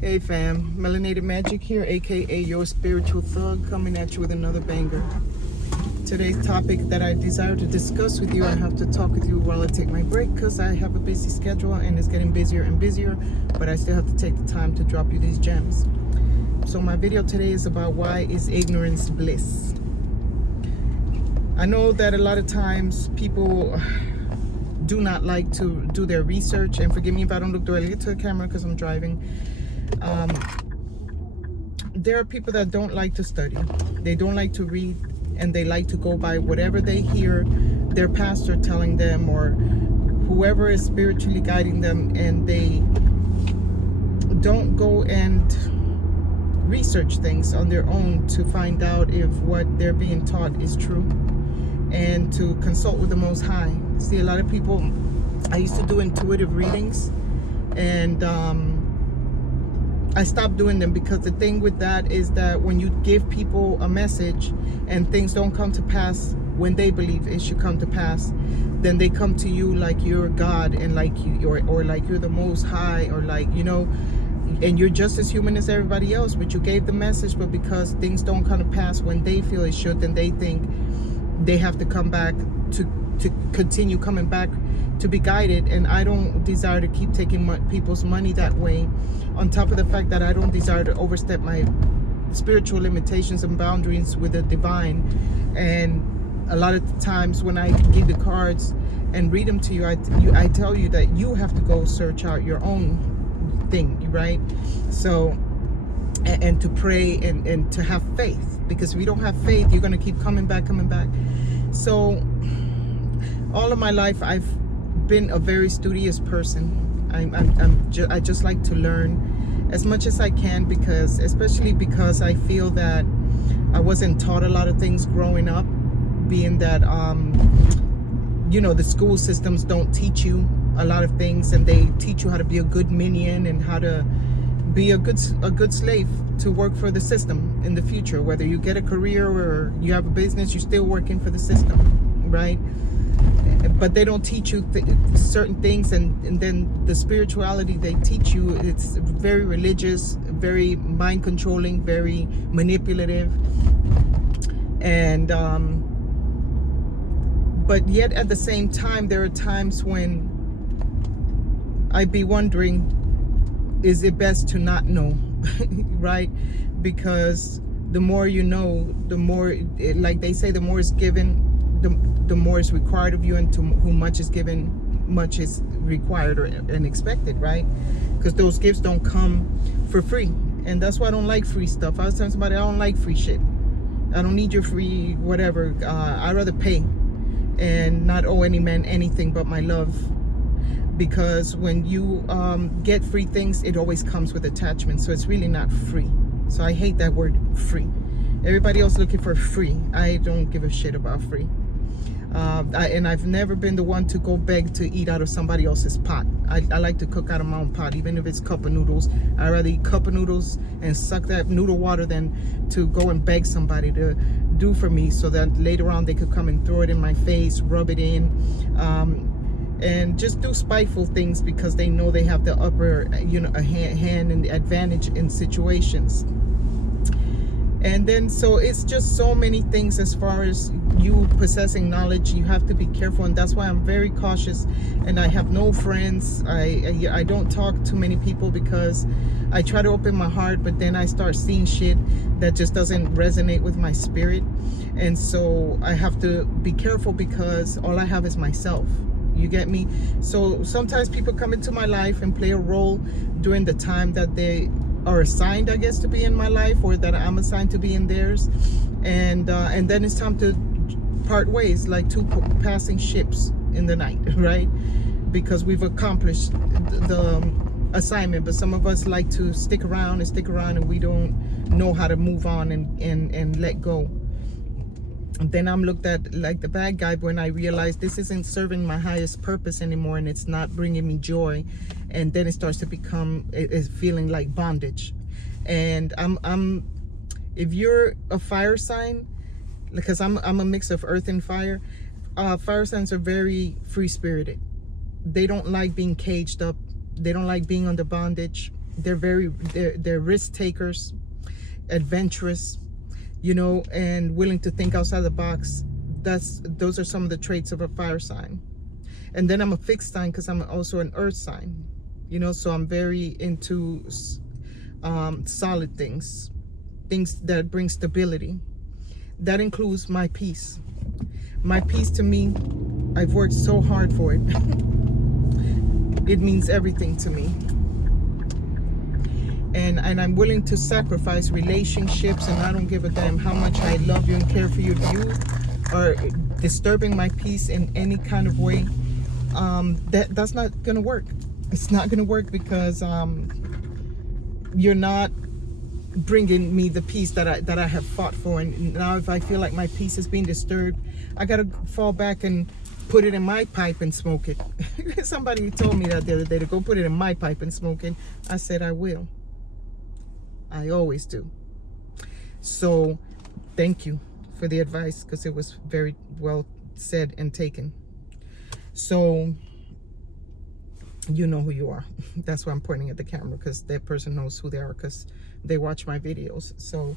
Hey fam, Melanated Magic here, aka your spiritual thug, coming at you with another banger. Today's topic that I desire to discuss with you, I have to talk with you while I take my break because I have a busy schedule and it's getting busier and busier, but I still have to take the time to drop you these gems. So my video today is about why is ignorance bliss. I know that a lot of times people do not like to do their research, and forgive me if I don't look directly to the camera because I'm driving. There are people that don't like to study, they don't like to read, and they like to go by whatever they hear their pastor telling them or whoever is spiritually guiding them, and they don't go and research things on their own to find out if what they're being taught is true and to consult with the Most High. See, a lot of people, I used to do intuitive readings, and I stopped doing them because the thing with that is that when you give people a message and things don't come to pass when they believe it should come to pass, then they come to you like you're God and like you, or like you're the Most High, or like, you know, and you're just as human as everybody else, but you gave the message, but because things don't come to pass when they feel it should, then they think they have to come back to continue coming back to be guided. And I don't desire to keep taking people's money that way, on top of the fact that I don't desire to overstep my spiritual limitations and boundaries with the divine. And a lot of times when I give the cards and read them to you, I tell you that you have to go search out your own thing, right? So, and to pray and to have faith, because if you don't have faith, you're going to keep coming back. So all of my life I've been a very studious person. I just like to learn as much as I can, because especially because I feel that I wasn't taught a lot of things growing up, being that you know, the school systems don't teach you a lot of things, and they teach you how to be a good minion and how to be a good slave to work for the system in the future. Whether you get a career or you have a business, you're still working for the system, right? But they don't teach you certain things, and then the spirituality they teach you, it's very religious, very mind controlling, very manipulative, and but yet at the same time, there are times when I'd be wondering, is it best to not know? Right? Because the more you know, the more, like they say, the more is given, the more is required of you, and to whom much is given, much is required and expected, right? Because those gifts don't come for free, and that's why I don't like free stuff. I was telling somebody, I don't like free shit. I don't need your free whatever. I'd rather pay and not owe any man anything but my love. Because when you get free things, it always comes with attachment, so it's really not free. So I hate that word free. Everybody else looking for free. I don't give a shit about free. And I've never been the one to go beg to eat out of somebody else's pot. I like to cook out of my own pot, even if it's cup of noodles. I'd rather eat cup of noodles and suck that noodle water than to go and beg somebody to do for me, so that later on they could come and throw it in my face, rub it in, and just do spiteful things because they know they have the upper, you know, a hand and the advantage in situations. And then, so it's just so many things as far as you possessing knowledge. You have to be careful, and that's why I'm very cautious, and I have no friends. I don't talk to many people because I try to open my heart, but then I start seeing shit that just doesn't resonate with my spirit. And so I have to be careful because all I have is myself. You get me? So sometimes people come into my life and play a role during the time that they are assigned, I guess, to be in my life, or that I'm assigned to be in theirs, and then it's time to part ways, like two passing ships in the night, right? Because we've accomplished the assignment, but some of us like to stick around, and we don't know how to move on and let go. And then I'm looked at like the bad guy when I realize this isn't serving my highest purpose anymore, and it's not bringing me joy. And then it starts to become, it's feeling like bondage. And I'm if you're a fire sign, because I'm a mix of earth and fire, fire signs are very free spirited. They don't like being caged up. They don't like being under bondage. They're risk takers, adventurous, you know, and willing to think outside the box. Those are some of the traits of a fire sign. And then I'm a fixed sign because I'm also an earth sign, you know, so I'm very into solid things that bring stability. That includes my peace. My peace, to me, I've worked so hard for it. It means everything to me. And I'm willing to sacrifice relationships, and I don't give a damn how much I love you and care for you. If you are disturbing my peace in any kind of way, that's not gonna work. It's not gonna work because you're not bringing me the peace that I have fought for. And now if I feel like my peace is being disturbed, I gotta fall back and put it in my pipe and smoke it. Somebody told me that the other day, to go put it in my pipe and smoke it. I said I will. I always do. So thank you for the advice, because it was very well said and taken. So you know who you are. That's why I'm pointing at the camera, because that person knows who they are, because they watch my videos. So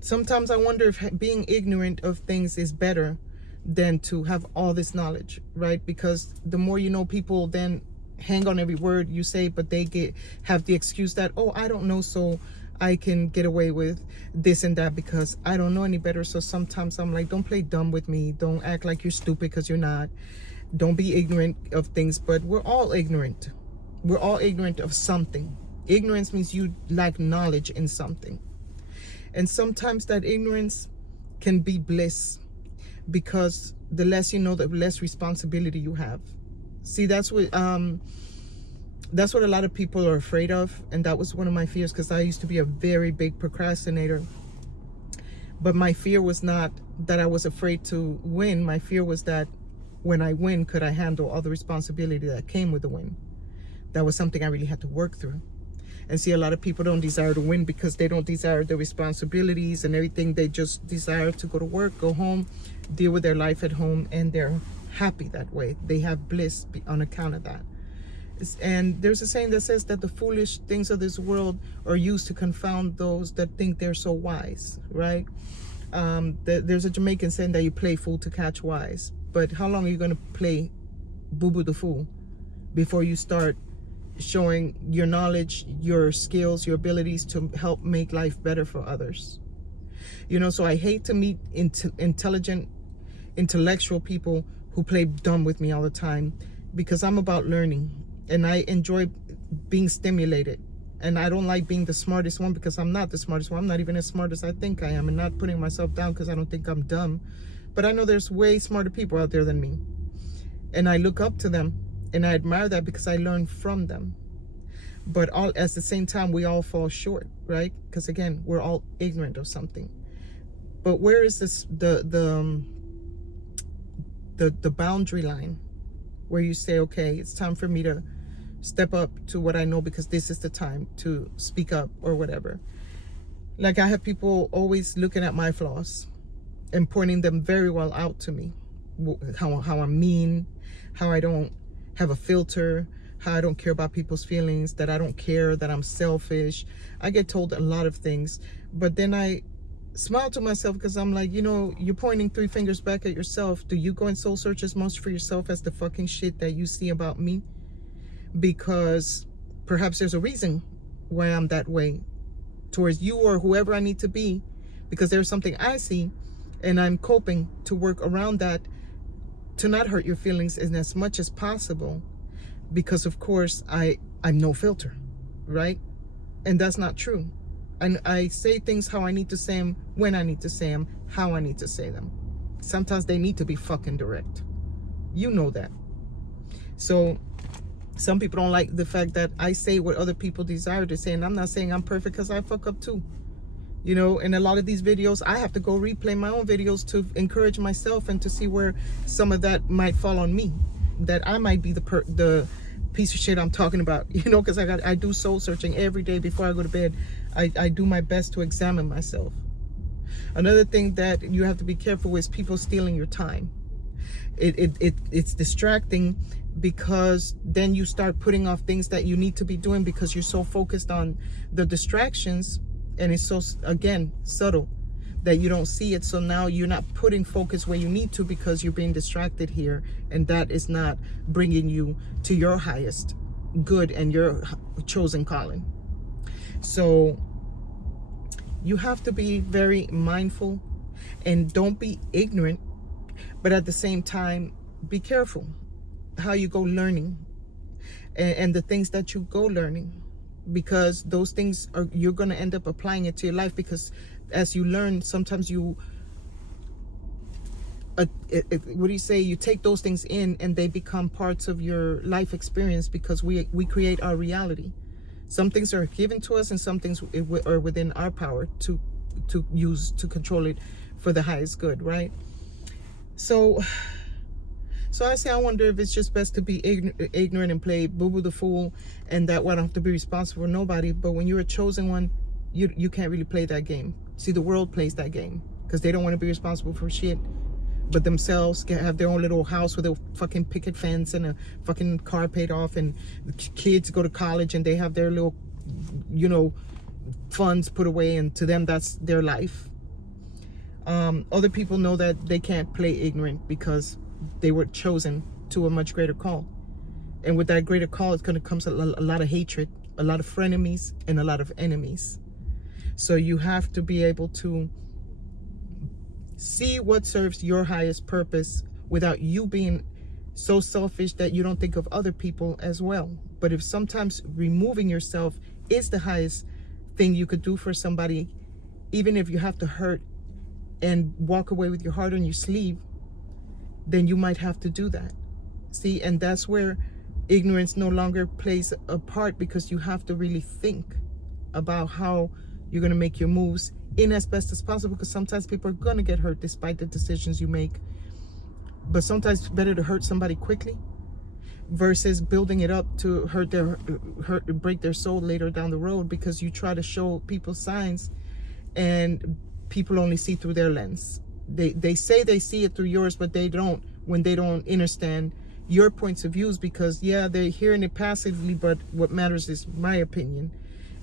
sometimes I wonder if being ignorant of things is better than to have all this knowledge, right? Because the more you know, people then hang on every word you say, but they have the excuse that, oh, I don't know, so I can get away with this and that because I don't know any better. So sometimes I'm like, don't play dumb with me. Don't act like you're stupid, because you're not. Don't be ignorant of things. But we're all ignorant. We're all ignorant of something. Ignorance means you lack knowledge in something. And sometimes that ignorance can be bliss, because the less you know, the less responsibility you have. See, that's what a lot of people are afraid of. And that was one of my fears, because I used to be a very big procrastinator. But my fear was not that I was afraid to win. My fear was that when I win, could I handle all the responsibility that came with the win? That was something I really had to work through. And see, a lot of people don't desire to win because they don't desire the responsibilities and everything. They just desire to go to work, go home, deal with their life at home, and they're happy that way. They have bliss on account of that. And there's a saying that says that the foolish things of this world are used to confound those that think they're so wise, right? There's a Jamaican saying that you play fool to catch wise. But how long are you going to play boo-boo the fool before you start showing your knowledge, your skills, your abilities to help make life better for others? You know, so I hate to meet intelligent, intellectual people who play dumb with me all the time, because I'm about learning and I enjoy being stimulated. And I don't like being the smartest one, because I'm not the smartest one. I'm not even as smart as I think I am, and not putting myself down because I don't think I'm dumb. But I know there's way smarter people out there than me. And I look up to them and I admire that, because I learn from them. But at the same time, we all fall short, right? Because again, we're all ignorant of something. But where is this the boundary line where you say, okay, it's time for me to step up to what I know, because this is the time to speak up or whatever. Like, I have people always looking at my flaws and pointing them very well out to me. How I'm mean, how I don't have a filter, how I don't care about people's feelings, that I don't care, that I'm selfish. I get told a lot of things, but then I smile to myself, because I'm like, you know, you're pointing 3 fingers back at yourself. Do you go and soul search as much for yourself as the fucking shit that you see about me? Because perhaps there's a reason why I'm that way towards you or whoever I need to be, because there's something I see and I'm coping to work around that, to not hurt your feelings as much as possible, because of course I'm no filter, right? And that's not true. And I say things how I need to say them, when I need to say them, how I need to say them. Sometimes they need to be fucking direct. You know that. So some people don't like the fact that I say what other people desire to say, and I'm not saying I'm perfect, because I fuck up too. You know, in a lot of these videos, I have to go replay my own videos to encourage myself and to see where some of that might fall on me, that I might be the piece of shit I'm talking about, you know, because I do soul searching every day before I go to bed. I do my best to examine myself. Another thing that you have to be careful with is people stealing your time. It's distracting because then you start putting off things that you need to be doing because you're so focused on the distractions, and it's so, again, subtle that you don't see it. So now you're not putting focus where you need to because you're being distracted here, and that is not bringing you to your highest good and your chosen calling. So you have to be very mindful, and don't be ignorant, but at the same time be careful how you go learning, and the things that you go learning, because those things are, you're going to end up applying it to your life, because as you learn, sometimes you what do you say, you take those things in and they become parts of your life experience, because we create our reality. Some things are given to us, and some things are within our power to use to control it for the highest good, right? So I say, I wonder if it's just best to be ignorant and play boo-boo the fool, and that way I don't have to be responsible for nobody. But when you're a chosen one, you can't really play that game. See, the world plays that game because they don't want to be responsible for shit, but themselves can have their own little house with a fucking picket fence and a fucking car paid off, and the kids go to college and they have their little, funds put away, and to them that's their life. Other people know that they can't play ignorant because they were chosen to a much greater call, and with that greater call, it's going to come a lot of hatred, a lot of frenemies, and a lot of enemies. So you have to be able to see what serves your highest purpose without you being so selfish that you don't think of other people as well. But if sometimes removing yourself is the highest thing you could do for somebody, even if you have to hurt and walk away with your heart on your sleeve, then you might have to do that. See, and that's where ignorance no longer plays a part, because you have to really think about how you're going to make your moves in as best as possible, because sometimes people are going to get hurt despite the decisions you make. But sometimes it's better to hurt somebody quickly versus building it up to break their soul later down the road, because you try to show people signs and people only see through their lens. They say they see it through yours, but they don't, when they don't understand your points of views, because yeah, they're hearing it passively, but what matters is my opinion.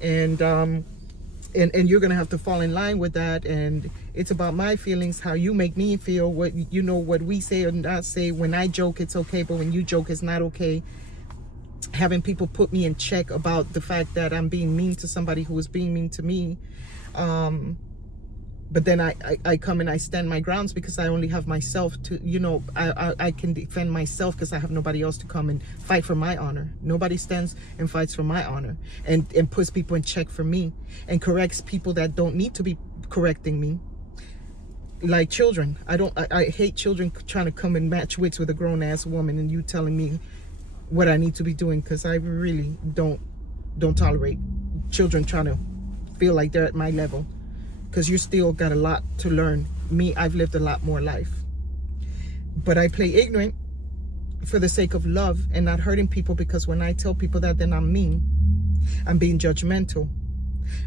And you're gonna have to fall in line with that, and it's about my feelings, how you make me feel, what we say or not say. When I joke, it's okay, but when you joke, it's not okay. Having people put me in check about the fact that I'm being mean to somebody who is being mean to me, but then I come and I stand my grounds, because I only have myself to, I can defend myself, because I have nobody else to come and fight for my honor. Nobody stands and fights for my honor and puts people in check for me and corrects people that don't need to be correcting me. Like children. I hate children trying to come and match wits with a grown-ass woman and you telling me what I need to be doing, because I really don't tolerate children trying to feel like they're at my level, because you still got a lot to learn. Me, I've lived a lot more life. But I play ignorant for the sake of love and not hurting people, because when I tell people that, then I'm mean. I'm being judgmental,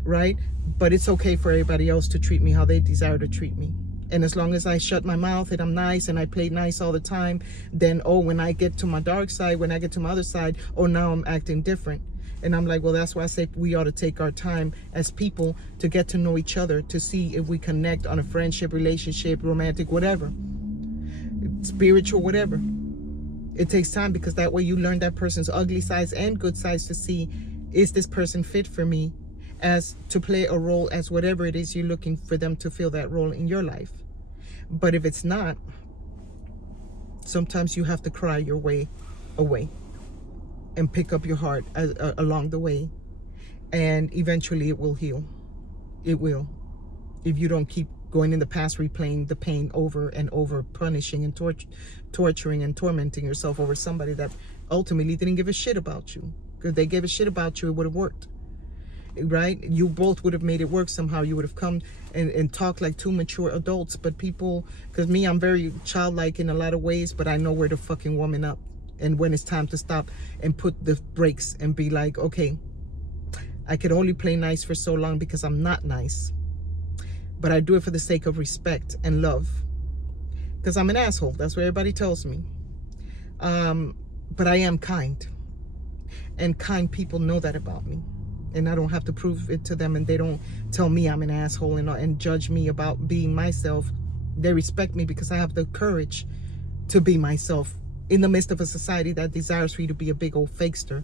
right? But it's okay for everybody else to treat me how they desire to treat me. And as long as I shut my mouth and I'm nice and I play nice all the time, then, when I get to my dark side, when I get to my other side, now I'm acting different. And I'm like, well, that's why I say we ought to take our time as people to get to know each other, to see if we connect on a friendship, relationship, romantic, whatever, spiritual, whatever. It takes time, because that way you learn that person's ugly sides and good sides, to see, is this person fit for me, as to play a role as whatever it is you're looking for them to fill that role in your life. But if it's not, sometimes you have to cry your way away and pick up your heart along the way, and eventually it will heal. It will, if you don't keep going in the past, replaying the pain over and over, punishing and torturing and tormenting yourself over somebody that ultimately didn't give a shit about you. Because if they gave a shit about you, it would have worked, right? You both would have made it work somehow. You would have come and talked like two mature adults. But people, because me, I'm very childlike in a lot of ways, but I know where to fucking woman up. And when it's time to stop and put the brakes and be like, okay, I could only play nice for so long because I'm not nice. But I do it for the sake of respect and love. Because I'm an asshole. That's what everybody tells me. but I am kind. And kind people know that about me. And I don't have to prove it to them, and they don't tell me I'm an asshole and judge me about being myself. They respect me because I have the courage to be myself in the midst of a society that desires for you to be a big old fakester.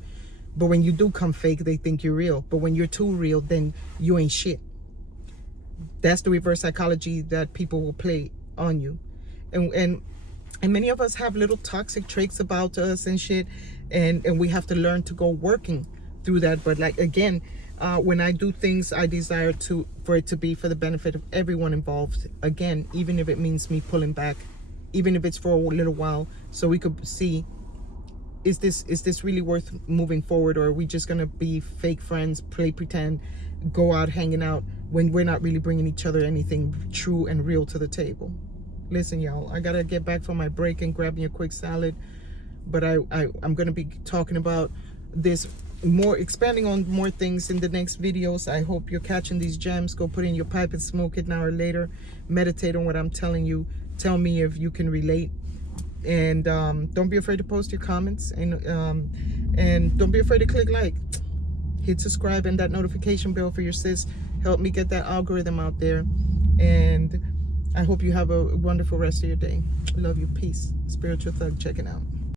But when you do come fake, they think you're real. But when you're too real, then you ain't shit. That's the reverse psychology that people will play on you. And many of us have little toxic traits about us and shit, and we have to learn to go working through that. But like, again, when I do things, I desire for it to be for the benefit of everyone involved. Again, even if it means me pulling back, even if it's for a little while, so we could see, is this really worth moving forward, or are we just gonna be fake friends, play pretend, go out hanging out when we're not really bringing each other anything true and real to the table? Listen, y'all, I gotta get back from my break and grab me a quick salad, but I'm gonna be talking about this more, expanding on more things in the next videos. I hope you're catching these gems. Go put in your pipe and smoke it an hour later. Meditate on what I'm telling you. Tell me if you can relate. And don't be afraid to post your comments, and don't be afraid to click like, hit subscribe and that notification bell for your sis. Help me get that algorithm out there. And I hope you have a wonderful rest of your day. Love you. Peace. Spiritual Thug checking out.